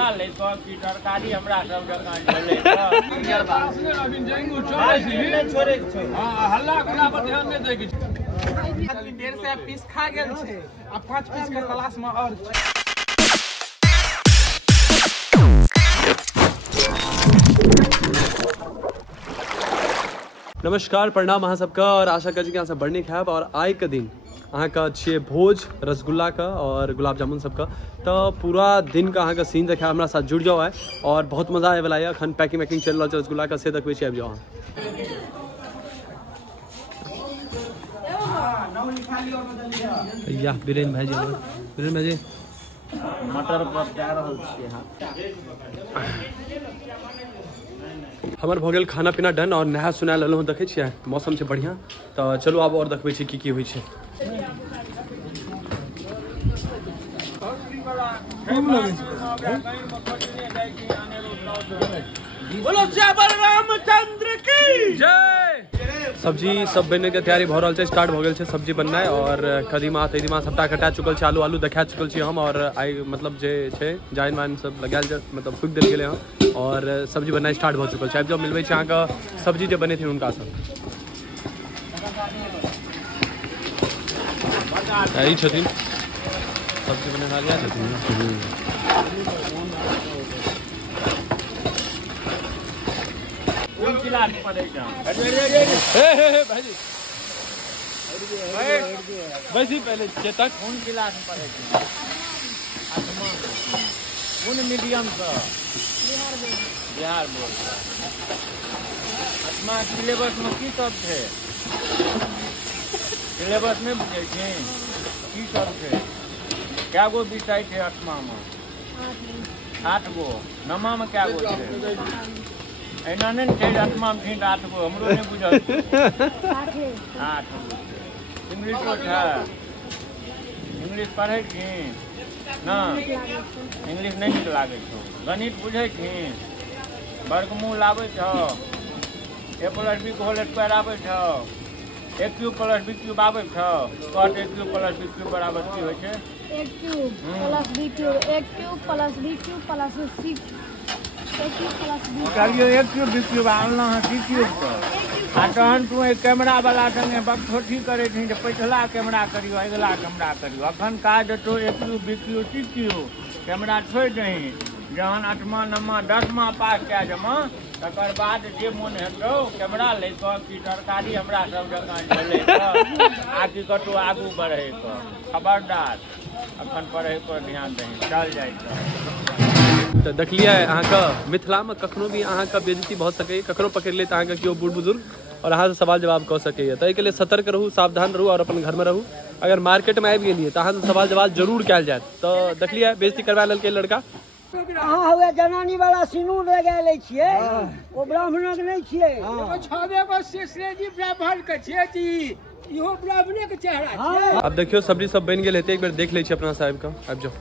Camera ले तो की तरकारी हमरा सब जगह चले छोड़े हल्ला गुला पर ध्यान नहीं देगी। 1.5 पीस खा गेल छै आ 5 पीस के तलाश में और नमस्कार, प्रणाम अहाँ सबका और आशा कर अहाँ सब बढ़नी खायब। और आइ के दिन अहाँ का छिए भोज रसगुल्ला का और गुलाब जामुन सबका, तो पूरा दिन का अहाँ का सीन देखा हमारा साथ जुड़ जाओ है और बहुत मजा आए वाला है। अखन पैकिंग वैकिंग चल रहा है रसगुल्ला का, से देखबे आबि जाओ। या बीरेन भाईजी, बीरेन भाईजी मटर पर जा रहल छियै हमर भऽ गेल खाना पीना डन और नहा सुना लेलहुँ। देखै छियै मौसम छै बढ़िया, तो चलू आब और देखबै छी की होइ छै। बोलो श्यामल रामचंद्र की जय। सब्जी सब बने के तैयारी भऽ रहल छै, स्टार्ट भऽ गेल छै सब्जी बननाइ और कदीमा तदीमा सबटा कटा चुकल छै, आलू देखा चुकल छी हम। और आइ मतलब जे छै जाइन वाइन सब लगायल मतलब फूक देल गेलै हँ और सब्जी बननाइ स्टार्ट भऽ चुकल छै। आबि जाउ मिलबै छै अहाँके सब्जी जे बनेथिन हुनका सब। ई छथिन सब्जी बनेनिहार छथिन। भाईजी वैसे पहले चेतक कौन क्लास में पढ़े थे? कौन मीडियम का? बिहार बोर्ड का। आठवां सिलेबस में की सब थे? सिलेबस में बुझे थे की सब थे? क्या गो विषय थे आठवां में? 8 गो। नमा में क्या गो थे? एना नहीं थे आठवां में 8 गो, हमरो नहीं बुझल। 8 गो। इंग्लिश था? इंग्लिश पढ़े थी ना? इंग्लिश नहीं नीक लागे छो। गणित बुझे थी? वर्गमूल आवे छो? a + b होल स्क्वायर आवे छो? a³ + b³ आवे छो? cos a³ + b³ बराबर की होय छै? a³ + b³ a³ + b³ + c करियो a³ b³ आनला है c³ तो आ तहन तू कैमरा वाला संगे बकथोठी करे छी जे पिछला कैमरा करियो अगला कैमरा करियो। अखन काज तो a³ b³ c³ कैमरा छोड़ दही। जहन 8वां 9वां 10वां पास कए जमा तकर बाद जे मोन हेतौ कैमरा ले तो की तरकारी हमरा सब जगह चले आ कि कतौ आगू बढ़े तो खबरदार अखन पढ़े पर ध्यान दही चल जाए। तो देखलिए अहाँ का मिथिला में कखनो भी अहाँ का बेइज्जती भऽ सकैए, ककरो पकड़ ले तो अहाँ केओ बूढ़ बुजुर्ग और अहाँ से सवाल जवाब कऽ सकैए। तो एहिके लिए सतर्क रहू, सावधान रहू और अपन घर में रहू। अगर मार्केट में आबि गेलिए तो अहाँ से सवाल जवाब जरूर कयल जायत। तो देखलिए बेइज्जती करवा लेलकै लड़का। अहाँ हुए जनानी वाला सिनूर लगा लै छियै, ओ ब्राह्मणक नहि छियै। छबे को शेषजी ब्राह्मण के छियै जी, इहो ब्राह्मणे के चेहरा छै। अब देखियो सब्जी सब बन गेल हेतै, एक बेर देख लै छी अपना साहब का। आबि जाओ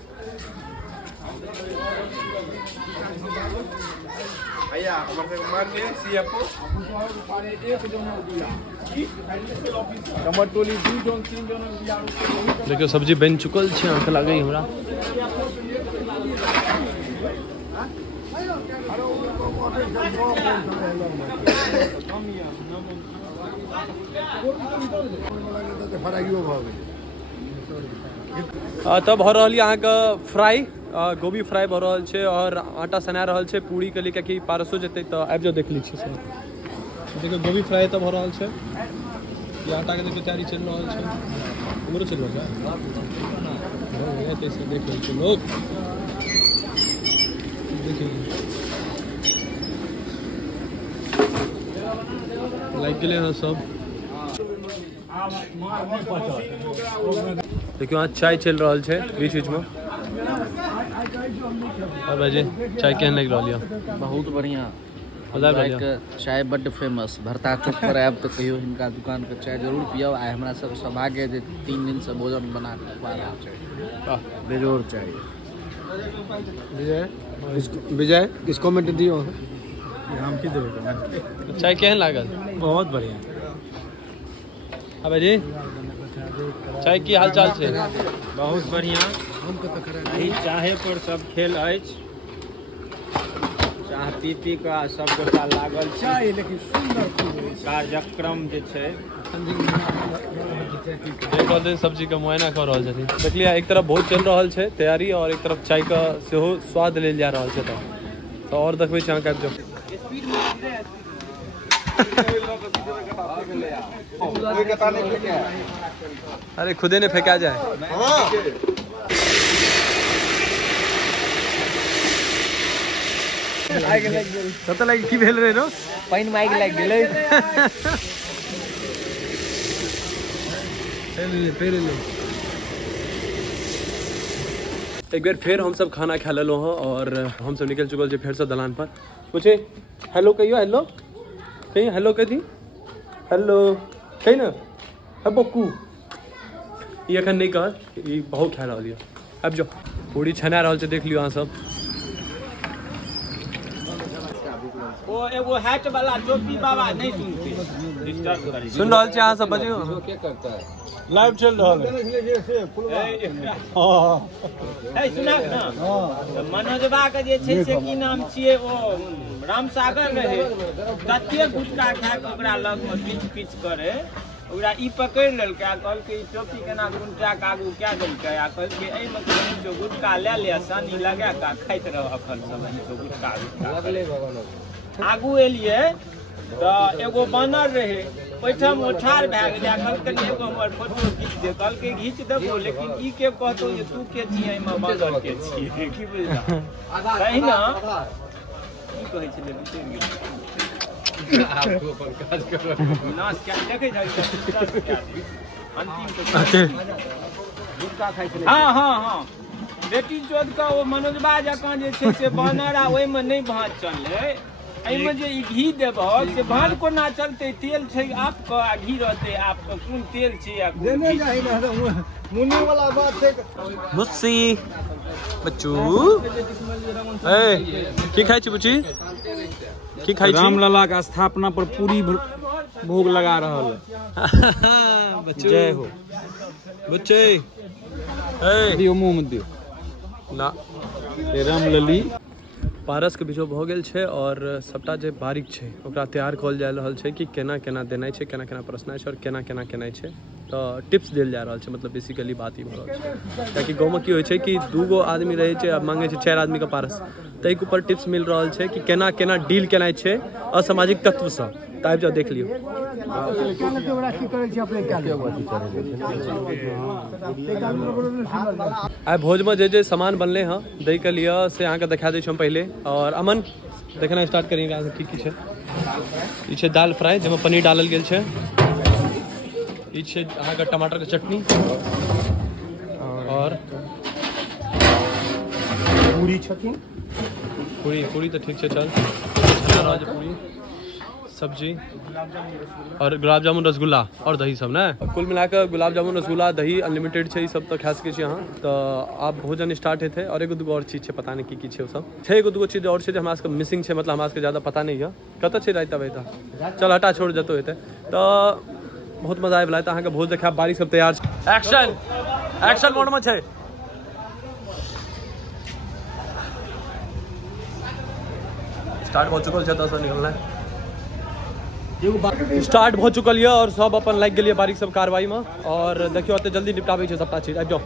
देखियो सब्जी बन चुकल छै, अहाँके लागै हमरा। तब भऽ रहल यऽ अहाँके फ्राई, गोभी फ्राई भऽ रहल छै और आटा सना रहल छै पूरी के लिए, कियाकि पारसो जेतै। तो आबि जाओ देख ली छी सर। देखियो गोभी फ्राई तो भऽ रहल छै, ये आटा के देखियो तैयारी चल रहल छै, उमरो चल रहल छै। तैसे देख लै छै लोग, देखिए लाइक के लिए हाँ सब। देखियो यहाँ चाय चल रहा है बीच बीच में। और भाई चाय केहन लग रहा है? बहुत बढ़िया। चाय बड्ड फेमस। भरता चौक पर आयब तो कहियो हिनका दुकान के चाय जरूर पियब। आइ हमरा सब सौभाग्य जे 3 दिन से भोजन बना के खुआ रहल छै। बेजोड़ चाय। विजय किस कमेंट दियो? हम की देबे? चाय केहन लागल? बहुत बढ़िया। अबे जी चाय की हाल चाल छै? बहुत बढ़िया। चाहे पर सब खेल अछि चाह पी का सब गोटा लागल छै, लेकिन सुंदर कार्यक्रम जे छै सब्जी का मुआयना कर रहा छथिन। देखलिए एक तरफ बहुत चल रहा है तैयारी और एक तरफ चाय का सेहो स्वाद लेल जा रहा है। तो और देखबै छी अहाँ के जो अरे खुदे ने फेंका जाए। कत लाग की भेल रे नो पानी में आग लग गेलै। एक बार फिर हम सब खाना खा लेलो हैं और हम सब निकल चुकल फिर से दलान पर। पूछे हेलो कहियो, हेलो कहियो, हेलो कही हेलो कही ना बक्कू ये अखन नहीं कह बहुत खा रहा। अब जो पूरी छना रहा देख लियो अहाँ सब। ओ एगो हैट वाला टोपी बाबा नहीं सुनते, डिस्टर्ब करी। सुन रहा है अहाँ सब बजियो लाइव चल रहा है। ए सुना ना मनोजबा के जे छै से की नाम छियै ओ रामसागर रहे, तते गुटका खा के ओकरा लग में पीछ करे, ओकरा ई पकड़ लेलकै आ कहलकै ई टोपी केना गुंटा के आगू क्या देलकै आ कहलकै एहि में जो गुटका ले ले सानी लगा के खाइत रह अखन सब तो गुटका आगू एलियै तो एगो बानर रहे ओहिठाम ठाढ़ भए गेलै, कहलकै एगो हमर फोटो खींच दे, कहलकै घींच देबो लेकिन ई के कहतौ जे तू के छी एहिमे बानर के छी की बुझला तहिना की कहै छलै बिसरि गेलै नाश क्या देखै छै अंतिम गुटका खाइ छलै। हाँ हाँ हाँ बेटी चोद का ओ मनोजबा जकाँ जे छै से बानर आ ओहिमे नहि भाँज चललै, एहिमे जे ई घी देबहक से भाँज कोना चलतै, तेल छै आपके आ घी रहतै आपके, कोन तेल छै आ मुन्नी वाला बात छै। बुच्ची बच्चू ए की खाइ छी बुच्ची, की खाइ छी? रामलला के स्थापना पर पूरी भोग लगा रहल है। जय हो बुच्ची ए दियो मुंह में दियो ना रामलली। पारस के बीचो भऽ गेल छै और सबटा जे बारीक छै ओकरा तैयार कल जा रहल छै कि केना केना देनाइ छै, केना केना परसनाइ छै और केना केना केनाइ छै। तो टिप्स देल जा रहल छै, मतलब बेसिकली बात ई भऽ रहल छै कियाकि गाँव में की होइ छै कि 2 गो आदमी रहै छै आ मांगे छै 4 आदमी के पारस, ताहि के ऊपर टिप्स मिल रहल छै कि केना केना डील केनाइ छै असामाजिक तत्व से। तो आबि जाओ देख लियो। आइ भोज में जे सामान बनले हैं दही के लिए से अहाँ के दिखा दै छी हम पहले। और अमन देखना स्टार्ट करेंगे अहाँ की छै। ई छै दाल फ्राई जेमे पनीर डालल गेल छै, ई छै अहाँ के टमाटर के चटनी और पूरी छथिन। पूरी तो ठीक है, चल पूरी सब्जी और गुलाब जामुन रसगुल्ला और दही सब ना। कुल मिलाकर गुलाब जामुन रसगुल्ला दही अनलिमिटेड छै, सब तो खा सकै छी अहाँ। तो आप भोजन स्टार्ट हेतै और एगो दूगो और चीज छै, पता नहीं की छै, सब छै एगो दूगो चीज और छै जे हमरा सबके मिसिंग छै, मतलब हमरा सबके ज्यादा पता नहीं है कतऽ छै राइता बैता। चल हटा छोड़ जतो हेतै तो बहुत मजा आबि लागत अहाँके भोज देखा। बारी सब तैयार छै, एक्शन मोड में छै। स्टार्ट हो चुकल छै, 10 निकलना स्टार्ट हो चुकल है और सब अपन लग गए बारीक सब कार्रवाई में। और देखियो अते जल्दी निपटाबे छै सबटा चीज। आबि जाओ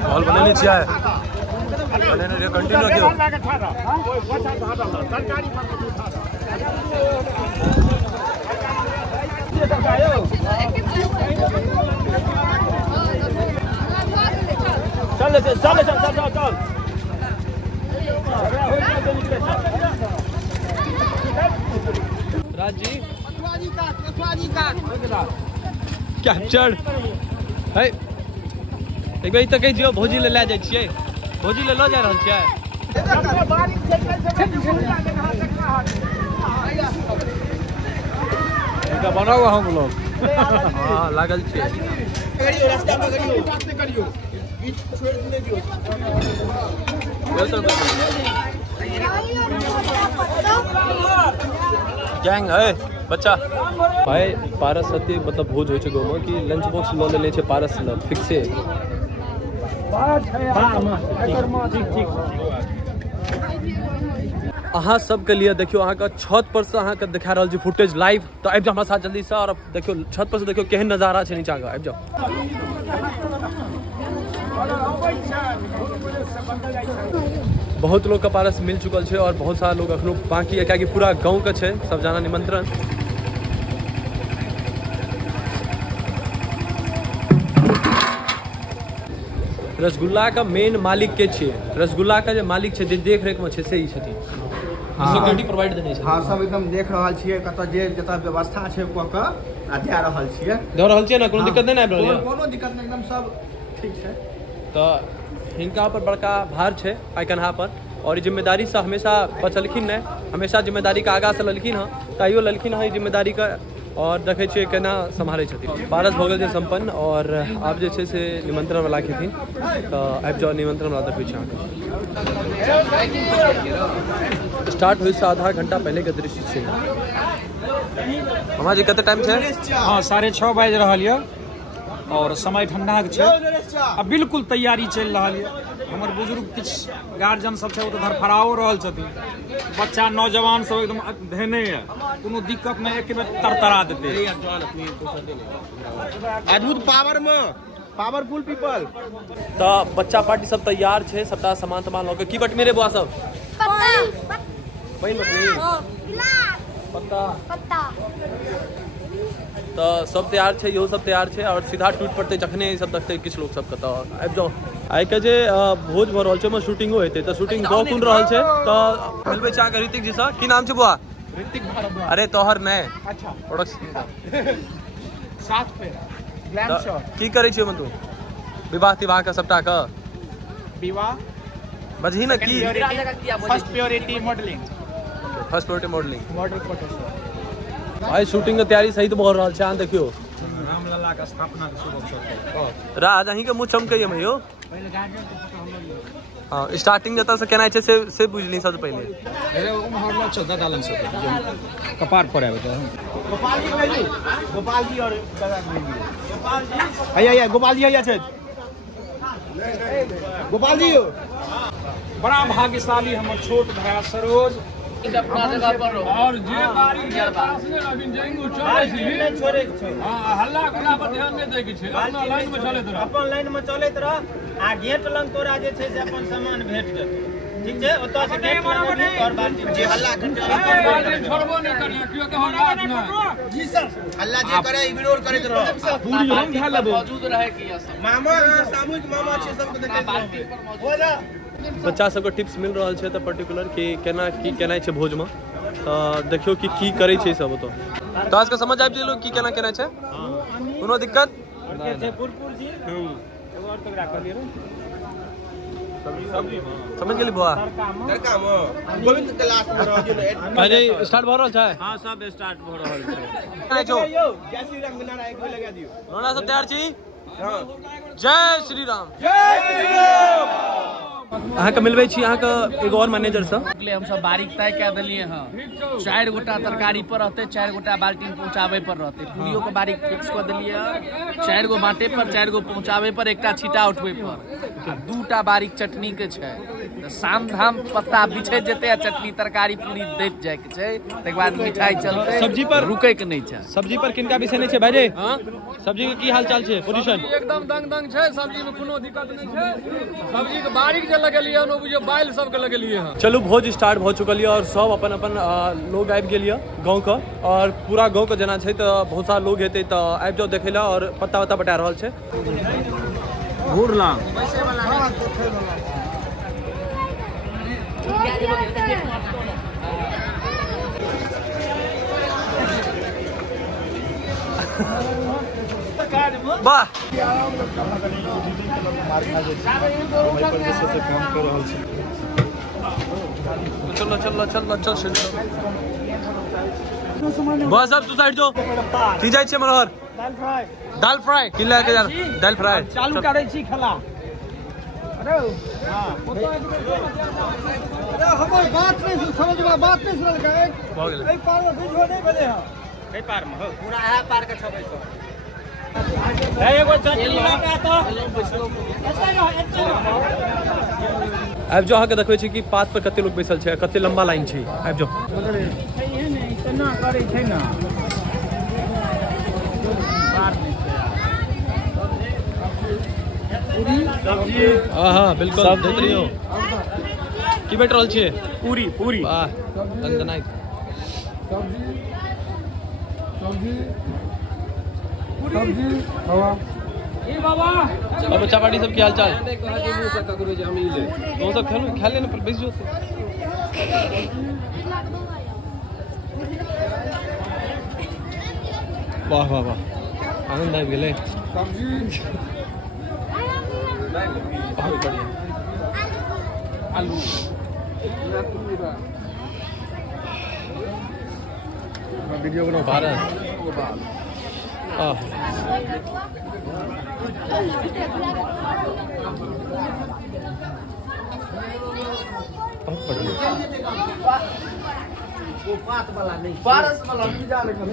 कॉल बनानी चाहिए, बनाने कंटिन्यू रखियो। चल चल चल चल चल चल राजी कैप्चर्ड है। एक बार तक कहियो भोजी ले जाए छियै, भोजी ले जा रहल छियै। बनाओ हम लोग हाँ लागल छे गैंग है बच्चा भाई पारस अति मतलब भोज होइ छै गाँव में कि लंच बॉक्स लऽ ले छै पारस ल फिक्से अहाँ सबके लिए देखियो अहाँ के छत पर से अहाँ के दिखा रहल छी फुटेज लाइव तो आबि जाओ हमरा साथ जल्दी से और देखियो छत पर से देखियो केहन नजारा छै नीचा के आबि जाओ बहुत लोग का पारस मिल चुकल छै और बहुत सारा लोग अखनो बाकी है क्या पूरा गाँव के छै सब जाना निमंत्रण रसगुल्ला का मेन मालिक के छे रसगुल्ला का जो मालिक छे देख रेख में छे से ही छथि सिक्योरिटी प्रोवाइड देने छे हां सब एकदम देख रहल छियै कत जे जता व्यवस्था छै क क आ दे रहल छियै ना कोनो दिक्कत नहीं आबि रहल कोनो दिक्कत नहीं एकदम सब ठीक छै तो हिनका पर बड़का भार छे पैकन्हा पर और जिम्मेदारी से हमेशा बचलखिन नहीं हमेशा जिम्मेदारी का आगा से ललखिन हां ताइयो ललखिन हां जिम्मेदारी का और देखे छे केना संभाले छथिन पारस भऽ गेल छै संपन्न और आब जे छै से निमंत्रण वाला खेथिन तो आबि जाओ निमंत्रण वाला देखै छी स्टार्ट हुई से आधा घंटा पहले के दृश्य छे हमारा जी कते टाइम छे हाँ 6:30 बाजि रहल ये और समय ठंडा के छै अब बिल्कुल तैयारी चल रहा है हमर बुजुर्ग किछ गार्जियन सब छै ओ तो धरफराओ रहल छथिन बच्चा नौजवान सब एकदम धेने है कोनो दिक्कत नहीं एक बेर तरतरा देते अद्भुत पावरफुल पीपल तो बच्चा पार्टी सब तैयार छे सबटा सामान तमान लऽ के की बट मेरे बुआ सब पत्ता तो सब तैयार छे यो सब तैयार छे और सीधा टूट पड़ते जखने सब देखते किछ लोग सब कत आबि जाओ आइ के जे भोज भ रहल छै में शूटिंगो हेतै तो शूटिंग भ कोन रहल छै तो मिलबे चाह के ऋतिक जी से की नाम छै बुआ ऋतिक भारद्वाज अरे तोहर नहीं अच्छा प्रोडक्शन साथ पे ग्लैम शॉट की करे छियो तू विवाह तिवाह का सबटा का विवाह बजही ना की first purity modelling first purity modelling model photo भाई शूटिंग के तैयारी सही तो बहुत रहल छै देखियो रामलला का स्थापना के शुभ अवसर राज अहीं के मुँह चमकैया भैयो पहले गार्जियन के फोटो हम लोग हाँ स्टार्टिंग जतऽ से केना छै से बुझली सबसे पहले अरे उम्हर लो 14 डालन से कपार पर आवे गोपाल जी और गोपाल जी हैया गोपाल जी हैया छै गोपाल जी बड़ा भाग्यशाली हमर छोट भाई सरोज अपना जगह पर और जे बारी के पास ने अभी जाएंगे छोड़े छी हां हल्ला गुला पर ध्यान नहीं दे के छै अपना लाइन में चलैत रह अपन लाइन में चलैत रह आ गेट लंग तोरा जे छै से अपन सामान भेट जेतै ठीक छै ओतऽ से गेट लंग और बात जे हल्ला छोड़बो नहीं करिया क्यों के हम बात ना जी सर हल्ला जे करे इग्नोर करैत रह पूरी हम खा लेबो मौजूद रहे कि मामा सामूहिक मामा छै सबके देखैत हो जा बच्चा सबके टिप्स मिल रहल छै तऽ पर्टिकुलर कि केना की केनाइ छै भोज में तो देखियो कि की करे छै सब तो आज का समझ आबि गेलो की केना केना छै कोनो दिक्कत पुरपुर जी एगो और तकरा कहलियै रे समझ गेली बुआ लड़का में गोविंद क्लास में रह गेल पहले स्टार्ट भ रहल छै हां सब स्टार्ट भ रहल छै केना छौ यौ जय श्री राम के नारा एक बेर लगा दियो नोना सब तैयार छी हां जय श्री राम अहाँ के मिलबै छी अहाँ के एगो और मैनेजर से हम सब बारीक तय कह दिलिए हाँ 4 गोटा तरकारी पर रहते 4 गोटा बाल्टीन पहुँचावे पर रहते पूरियों को बारीक फिक्स कर दिलिए 4 गो बांटे पर 4 गो पहुँचावे पर एकटा छीटा उठवे पर 2टा बारीक चटनी के छै शाम धाम पत्ता बिछे जेते आ चटनी तरकारी पूरी दैत जाय के छै तकर बाद मिठाई चलते सब्जी पर रुकै के नहीं छै सब्जी पर किनका विषय नहीं छै भाई हां सब्जी के की हाल चाल छै पोजीशन एकदम दंग छै सब्जी में कोनो दिक्कत नहीं छै सब्जी के बारीक जे लगेलिए न बुझियो बाइल सब के लगेलिए हां चलू भोज स्टार्ट भ चुकल और सब अपन अपन लोग आबि गेल गाँव का और पूरा गाँव के जना छै तो बहुत सारा लोग हेतै तो आबि जाओ देखे ला और पत्ता वत्ता बटा रहल छै घूरला वाह चलो चलो चलो चल बस अब तू साइड जो की जाय छै मनोहर दाल फ्राई की लेके जा दाल फ्राई चालू करे छी खेला अरे हां हमर बात नहीं समझबा बात नहीं सुनल का हो गेल ए पार में बीच हो नहीं बने हां कई पार में हो पूरा है पार के 600 ए एगो चटनी लगा तो आबि जो अहाँके देखबै छी कि पात पर कते लोग बैसल छै कते लंबा लाइन छै आबि जो इतना करे छै ना हाँ बिल्कुल देख रही हो की बैठ रहल छियै पूरी पूरी वाह दनदनाई सब्जी हवा और बच्चा पार्टी सब की हाल चाल तुम सब खा लेना पर बैस जो वाह वाह वाह आनंद आबि गेलै बहुत बढ़िया आलू वीडियो बनो भारत बहुत बढ़िया पारस वाला नहीं जाने का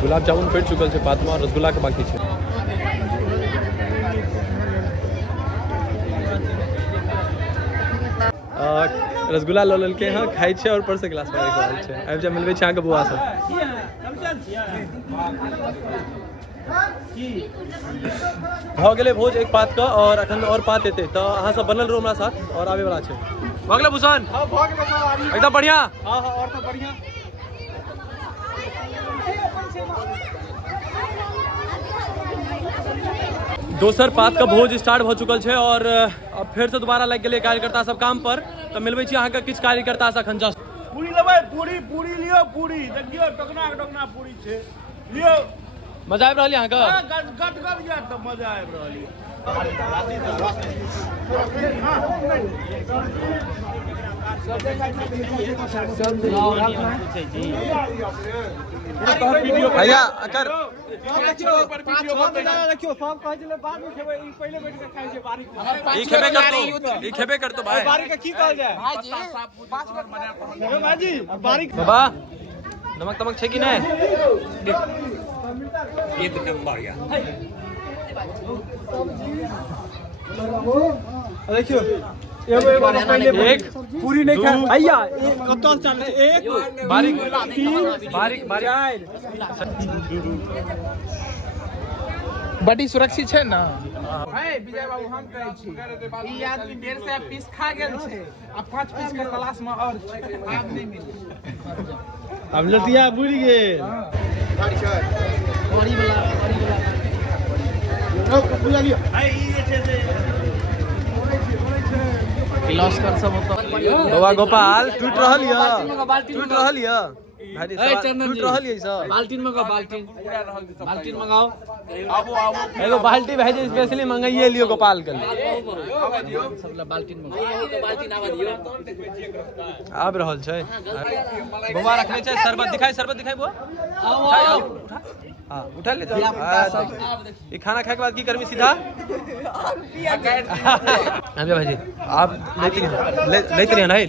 गुलाब जामुन फेट चुकल छै बाद में रसगुल्ला के बाकी छै रसगुल्ला लऽ लेलकै हँ खाइ छै और ऊपर से गिलास में राखि रहल छै आबि जा मिलबै छै अहाँके बौआ सब भऽ गेलै भोज एक पात का और अखन और पात एतै तऽ अहाँ सब बनल रहू हमरा साथ और आबे वाला छै भऽ गेलै भूषण एकदम बढ़िया हां हां और तो बढ़िया दोसर पात का भोज स्टार्ट भ चुकल छै और अब फिर से दोबारा लग गेलै कार्यकर्ता सब काम पर तऽ मिलबै छी अहाँके किछु कार्यकर्ता से अखन जस्ट पूरी लेबै पूरी पूरी लियो पूरी देखियो टोकना पूरी छै लियो मजा आबि रहल अहाँके गट या त मजा आबि रहल भैया अकर देखियो सब कहै छले बाद में खेबै ई पहिले बैठ के खाइ छै बारी ई खेबे करतो भाई बारी के की कहल जाय भाईजी बारी बाबा नमक तमक छै कि नहीं एक नंबर या देखियो एगो एक पूरी नहीं खा भैया कत चल एक बारीक बड़ी सुरक्षित छै ना है विजय बाबू हम कहै छी ई आदमी 150 पीस खा गेल छै आ 5 पीस के क्लास में और आब नहीं मिले अब लटिया बुड़ गेल बारी वाला पूरा लियो भाई ई जे छै से लॉस कर सब बाबा गोपाल टूट रहल य टूट रहल य सब बाल्टीन मंगाओ बाल्टीन मंगाओ एगो बाल्टी भेजे स्पेशली मंगाइए लियो गोपाल के सब बाल्टीन मंगाओ बाल्टीन आवा दियो आब रहल छै बौआ रखने छै शरबत दिखाई बुआ आओ हाँ उठा ले ये खाना खाए के बाद की करबी सीधा भाई आप लेते रहिए ना ले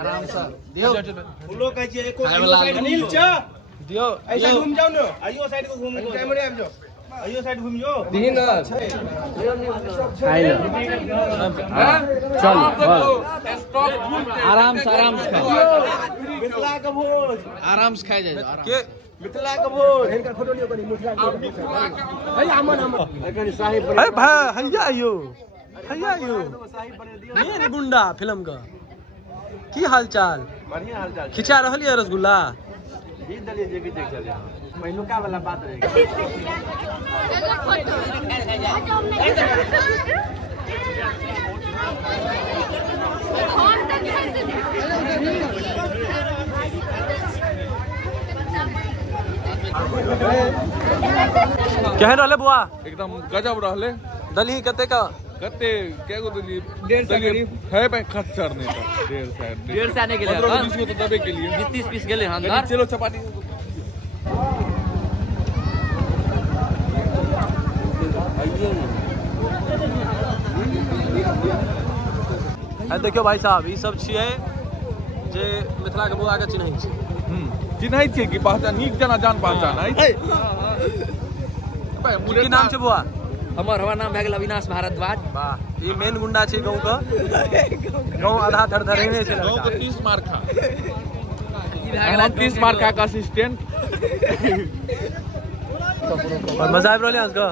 आराम से दियो फूलो कहै छै एको साइड नील छ दियो ऐसा घूम जाओ न आइयो साइड को घूम कैमरे आबि जाओ आइयो साइड घूम जाओ दी ना खाई लो चल आराम से मिथिला के भोज आराम से खाई जाए के मिथिला के भोज इनका फोटो लियो कनी मुठला भाई अमन अकन साहिब अरे भाई हैया यो ये रे गुंडा फिल्म का की हालचाल बढ़िया हालचाल खिंचा रहल है रसगुल्ला जीत दलिए जे की देख चल पहिलुका वाला बात रहे केहन रहले बुआ एकदम गजब रहले दलही कते का कते क्या को दिल्ली 150 करीब है पे खच्चर नहीं था 150 आने के लिए 15-20 को तो दबे के लिए 20-30 पीस गेले हां चलो चपाती देखियो भाई साहब ई सब छियै जे मिथिला के बुआ के चिन्है छै चिन्है छै कि पहचान नीक जना जान पहचान है की नाम छै बुआ हमर नाम भए गेल अविनाश भारद्वाज वाह ई मेन गुंडा छै गांव का गांव आधा धरधरेने छै गांव के 30 मार्का 30 मार्का का असिस्टेंट और मजा आबि रहल है आज का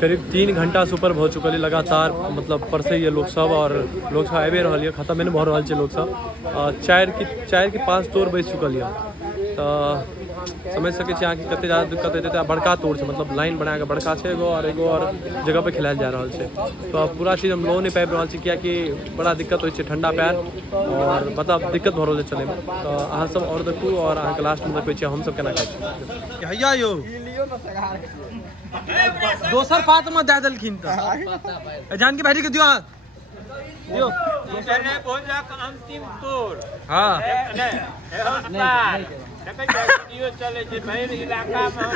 करीब 3 घंटा से ऊपर भ चुकल लगातार मतलब परसे ये लोग सब और लोग सब आबे रहल है खत्म नहीं भ रहल छै लोग सब 4 की 5 तोड़ बच चुकल है तो समझ सके छी अहाँ कते ज्यादा दिक्कत हेतै बड़का तोड़ छै मतलब लाइन बना के बड़का छै एगो और जगह पे खिलायल जा रहल छै तो पूरा चीज हम लो नहीं पाबि रहल छी कियाकि बड़ा दिक्कत होइ छै ठंडा पैर और मतलब दिक्कत भ रहल छै चले में तो अहाँ सब और देखू और अहाँ के लास्ट में देखै छी हम सब केना खाइ छी हैया यो दोसर पात में दे देलखिन त जानकी भाई के दियो दियो भोजक अंतिम तोड़ हां वीडियो चले छै भैर इलाका में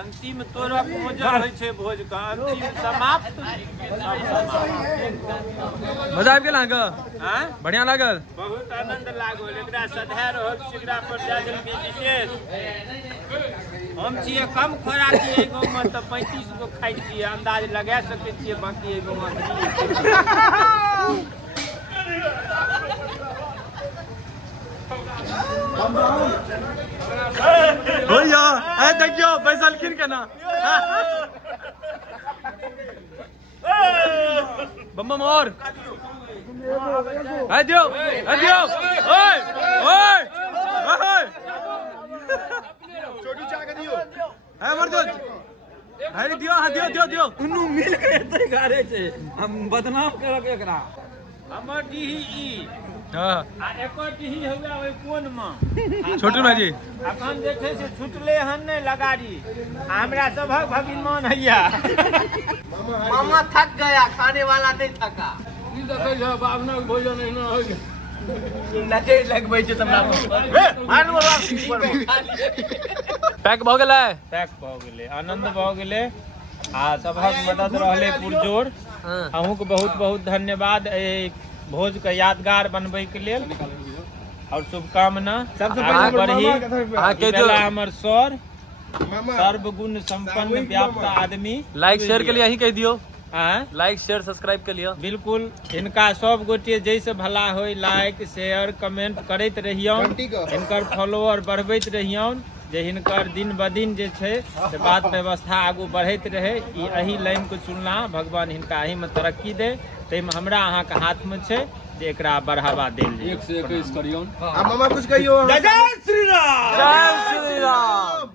अंतिम तोड़क मोजर होइ छै भोज का अंतिम समाप्त मजा आबि गेल अहाँके हां बढ़िया लागल बहुत आनंद लागल एकरा सधा रहल सिगरा पर जाजल के विशेष हम छियै कम खोराकी एगो में तो 35 गो खाइ छियै अंदाज लगा सकै छियै बाकी एगो में भैया है देखियो बैसलखिन केना बम्बा मोर है दियो ओए ओए ओए छोटी चा के दियो है मरदोज है दियो हां दियो दुनू मिल के एते गारे छै हम बदनाम करब एकरा हमर डीही ई हां आ एकर डीही होगा ओइ कोन में छोटू भाई अखन देखे से छुटले हन नै लगाड़ी हमरा सभक भगिनमान हैया मामा थक गया खाने वाला नहीं थका ई देखै छ बाबना भोजन एना हो गया नजर लगबै छै हमरा मारनो पैक भ गेलै आनंद भ गेलै आ सभक मदद रहले पुरजोर अहूँ के बहुत बहुत धन्यवाद भोज के यादगार बनबै के लेल और शुभकामना सबसे पहले हमर सर सर्वगुण संपन्न व्याप्त आदमी लाइक शेयर के लिए यही कह दियो लाइक शेयर सब्सक्राइब के लिए बिल्कुल इनका सब गोटे जैसे भला हो लाइक शेयर कमेंट करते रहियौ इनकर फॉलोअर बढ़बैत रहियौ जे हिनकर दिन ब दिन जे छै से बात व्यवस्था आगू बढ़ैत रहे ई एही लाइन को चुनला भगवान हिनका एही में तरक्की दे तैमे हमरा अहाँ के हाथ में छै जे एकरा बढ़ावा देल जाय 121 करियौ मामा कुछ कहियो जय श्री राम